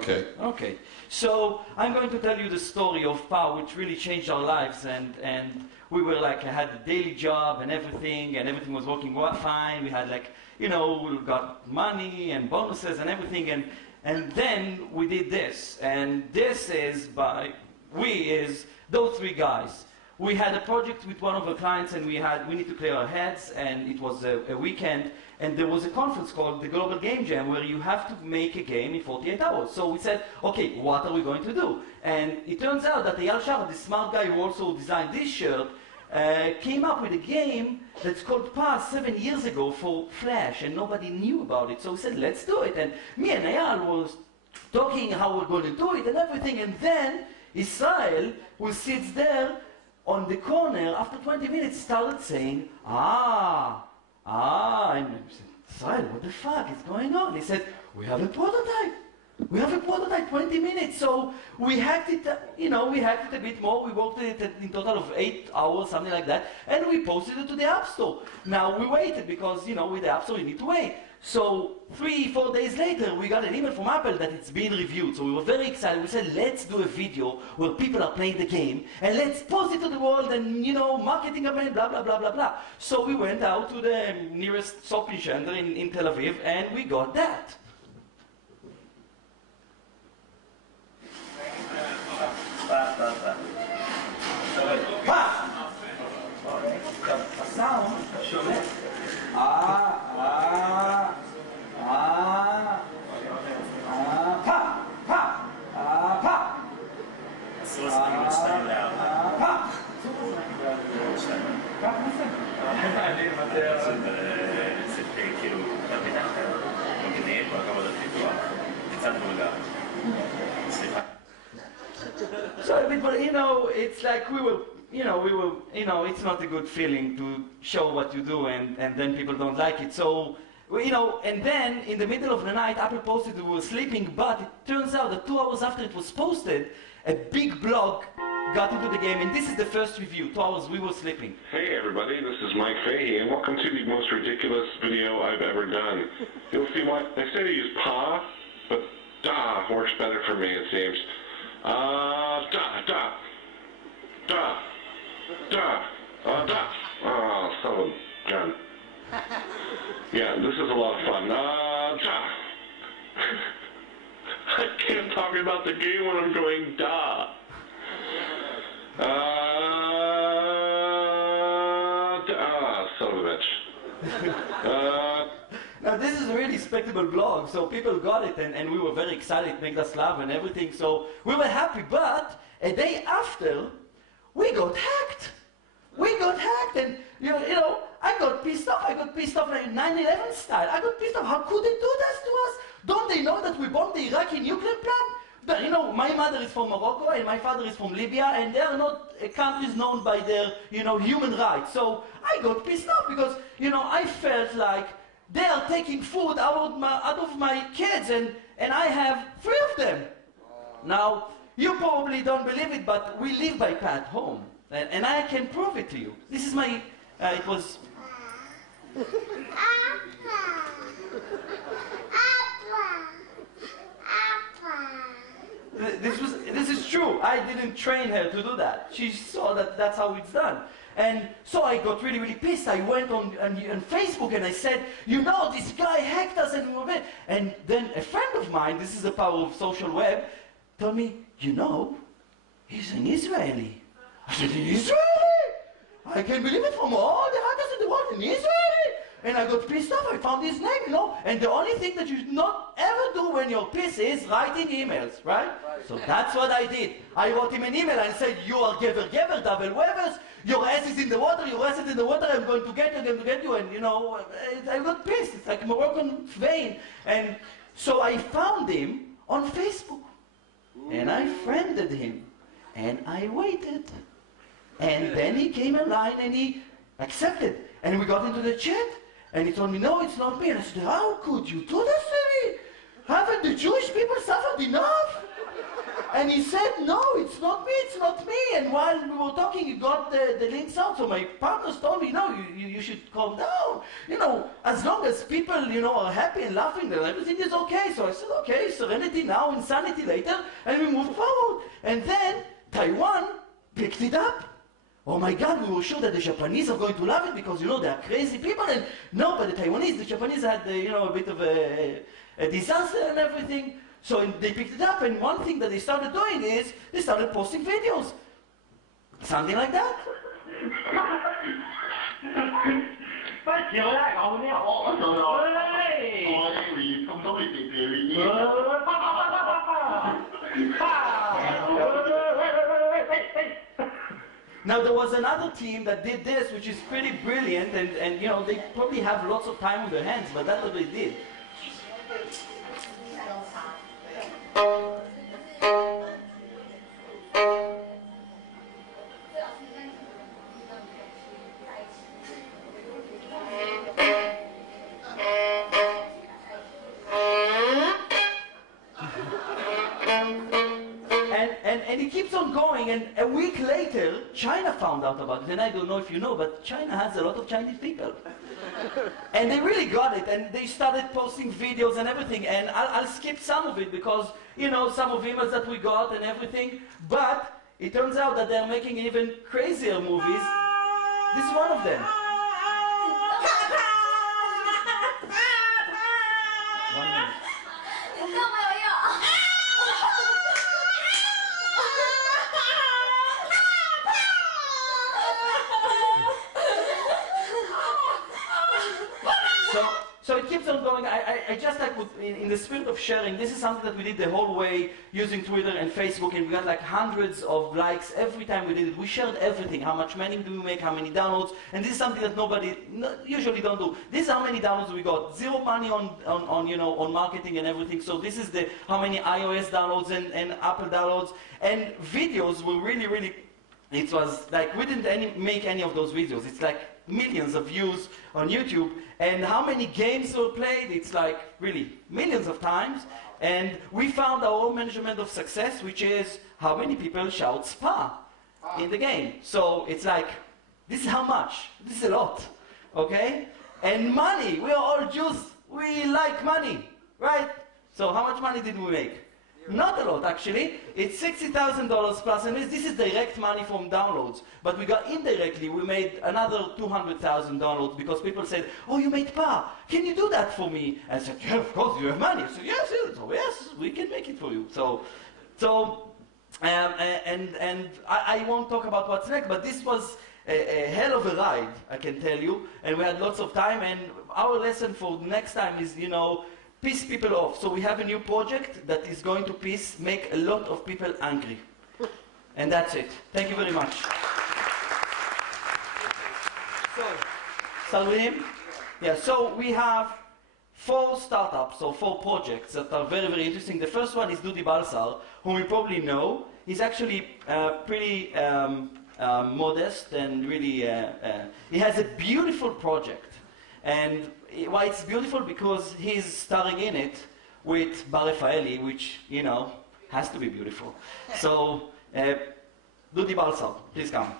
Okay. Okay. So I'm going to tell you the story of POW, which really changed our lives, and we were like, I had a daily job and everything was working fine. We had like, we got money and bonuses and everything, and then we did this, and this is those three guys. We had a project with one of our clients, and we need to clear our heads, and it was a weekend, and there was a conference called the Global Game Jam where you have to make a game in 48 hours. So we said, okay, what are we going to do? And it turns out that Eyal Shahar, the smart guy who also designed this shirt, came up with a game that's called POW 7 years ago for Flash, and nobody knew about it. So we said, let's do it. And me and Eyal was talking how we're going to do it and everything, and then Israel, who sits there on the corner, after 20 minutes, started saying, and I said, Israel, what the fuck is going on? He said, we have a prototype. We have a prototype, 20 minutes. So we hacked it, we hacked it a bit more. We worked on it in total of 8 hours, something like that, and we posted it to the App Store. Now we waited because, with the App Store you need to wait. So 3-4 days later, we got an email from Apple that it's being reviewed. So we were very excited. We said, let's do a video where people are playing the game, and let's post it to the world, and, marketing campaign, blah, blah, blah, blah, blah. So we went out to the nearest shopping center in Tel Aviv, and we got that. הסאונד שונה. אסור לספרים את שתיים לארבע. זה כאילו, מגניב, רכב על הפיתוח, קצת מולגר. סליחה. So, it's like we were, it's not a good feeling to show what you do and then people don't like it. So, and then in the middle of the night, Apple posted we were sleeping, but it turns out that 2 hours after it was posted, a big blog got into the game, and this is the first review. 2 hours we were sleeping. Hey everybody, this is Mike Fahey, and welcome to the most ridiculous video I've ever done. You'll see why they say to use PA, but DA works better for me, it seems. Oh, son of a gun. Yeah, this is a lot of fun. I can't talk about the game when I'm going da. Son of a bitch. Now this is a really respectable blog, so people got it, and we were very excited, it made us laugh and everything, so we were happy, but a day after, we got hacked. We got hacked, and I got pissed off like 9/11 style. I got pissed off. How could they do this to us? Don't they know that we bombed the Iraqi nuclear plant? My mother is from Morocco and my father is from Libya, and they are not countries known by their, human rights. So I got pissed off because, I felt like they are taking food out of my kids, and I have 3 of them. Now, you probably don't believe it, but we live by PA at home. And I can prove it to you. This is my, it was... This is true. I didn't train her to do that. She saw that that's how it's done. And so I got really, really pissed. I went on Facebook and I said, this guy hacked us, and then a friend of mine, this is the power of social web, told me, he's an Israeli. I said, an Israeli? I can't believe it, from all the hackers in the world, an Israeli? And I got pissed off. I found his name, And the only thing that you should not ever do when you're pissed is writing emails, right? So that's what I did. I wrote him an email and said, you are gever, double wevers. Your ass is in the water, I'm going to get you, and I got pissed. It's like Moroccan vein. And so I found him on Facebook. And I friended him. And I waited. And then he came online and he accepted. And we got into the chat. And he told me, no, it's not me. And I said, how could you do this to me? Haven't the Jewish people suffered enough? And he said, no, it's not me, it's not me. And while we were talking, he got the links out. So my partners told me, no, you should calm down. You know, as long as people, you know, are happy and laughing, then everything is okay. So I said, okay, serenity now, insanity later, and we moved forward. And then Taiwan picked it up. Oh my God, we were sure that the Japanese are going to love it because, you know, they are crazy people. And no, but the Japanese had, you know, a bit of a disaster and everything. So they picked it up, and one thing that they started doing is they started posting videos. Something like that. Now there was another team that did this, which is pretty brilliant, and you know, they probably have lots of time on their hands, but that's what they did. And it keeps on going, and a week later, China found out about it, and I don't know if you know, but China has a lot of Chinese people. And they really got it, and they started posting videos and everything, and I'll skip some of it because, you know, some of emails that we got and everything, but it turns out that they're making even crazier movies. This is one of them. So it keeps on going. I just like, in the spirit of sharing, this is something that we did the whole way using Twitter and Facebook, and we got like hundreds of likes every time we did it. We shared everything, how much money do we make, how many downloads, and this is something that nobody usually don't do. This is how many downloads we got. Zero money on you know, on marketing and everything. So this is how many iOS downloads and Apple downloads, and videos were really, it was like, we didn't make any of those videos. It's like millions of views on YouTube, and how many games were played? It's like really millions of times. And we found our own measurement of success, which is how many people shout spa in the game. So it's like, this is how much, this is a lot, okay? And money, we are all Jews, we like money, right? So how much money did we make? Not a lot, actually. It's $60,000 plus, and this is direct money from downloads. But we got indirectly, we made another 200,000 downloads because people said, oh, you made PA, can you do that for me? And I said, yeah, of course, you have money. I said, yes, we can make it for you. I won't talk about what's next, but this was a hell of a ride, I can tell you. And we had lots of time, and our lesson for next time is, you know, piss people off. So we have a new project that is going to make a lot of people angry. And that's it. Thank you very much. So, start with him? Yeah, so we have 4 startups, or 4 projects that are very interesting. The first one is Dudi Balsar, whom you probably know. He's actually pretty modest and really, he has a beautiful project. And why it's beautiful? Because he's starring in it with Bar Rafaeli, which, you know, has to be beautiful. So, Dudi Balsar, please come.